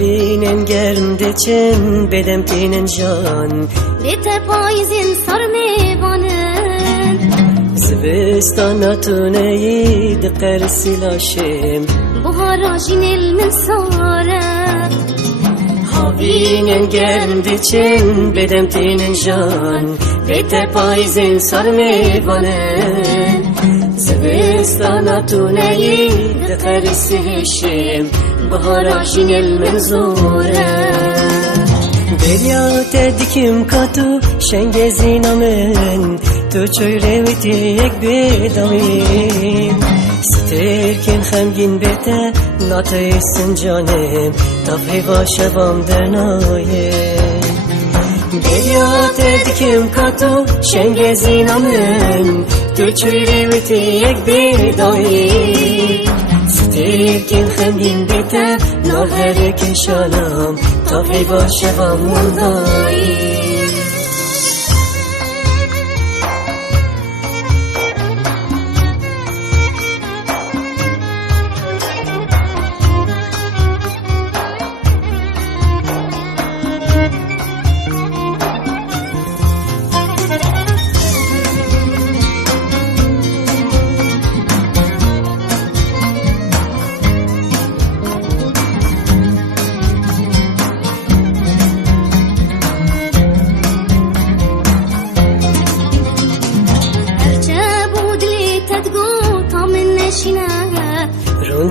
Havinen germ deçen bedem tinen jan Bete payizin sar mevanın Zivistana tuneyi diqer silaşim Buhara jinel min sara Havinen germ deçen bedem tinen jan Bete payizin sar mevanın Zivistana tuneyi diqer silaşim Bahara jinel menzura Derya tedikim katu şengezin amen Tu çöyreviti yek bedavim Sterken xemgin bete nataysin canem Tafhiva şevam dernayem Derya tedikim katu şengezin amen Tu çöyreviti yek bedavim Sterken xemgin bete naherek şalam Tafhiva şevam dernayem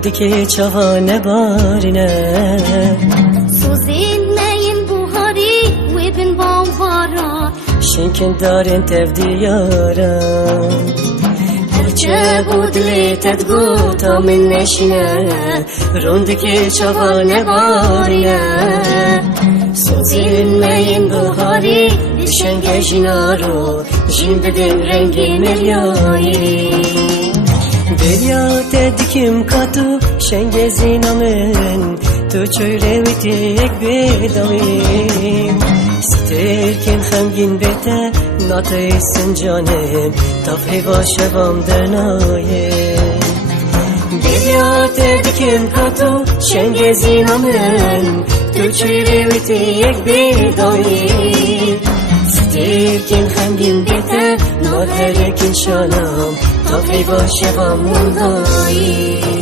Rundiki çavane barine Suzin neyin buhari ve bin bavara Şinkin darin tevdiyara Parça budli tedgu tamin neşine Rundiki çavane barine Suzin neyin buhari Şenge jinaro Jin bedim rengi melyayı Derya tedikim katu şengezin amen Tu çöyreviti yek bedavim Sterken xemgin bete nataysin canem Tafhiva şevam dernayem Derya tedikim katu şengezin amen Tu çöyreviti yek bedavim Sterken xemgin bete naherek şalam Tafhiva şevam dernayem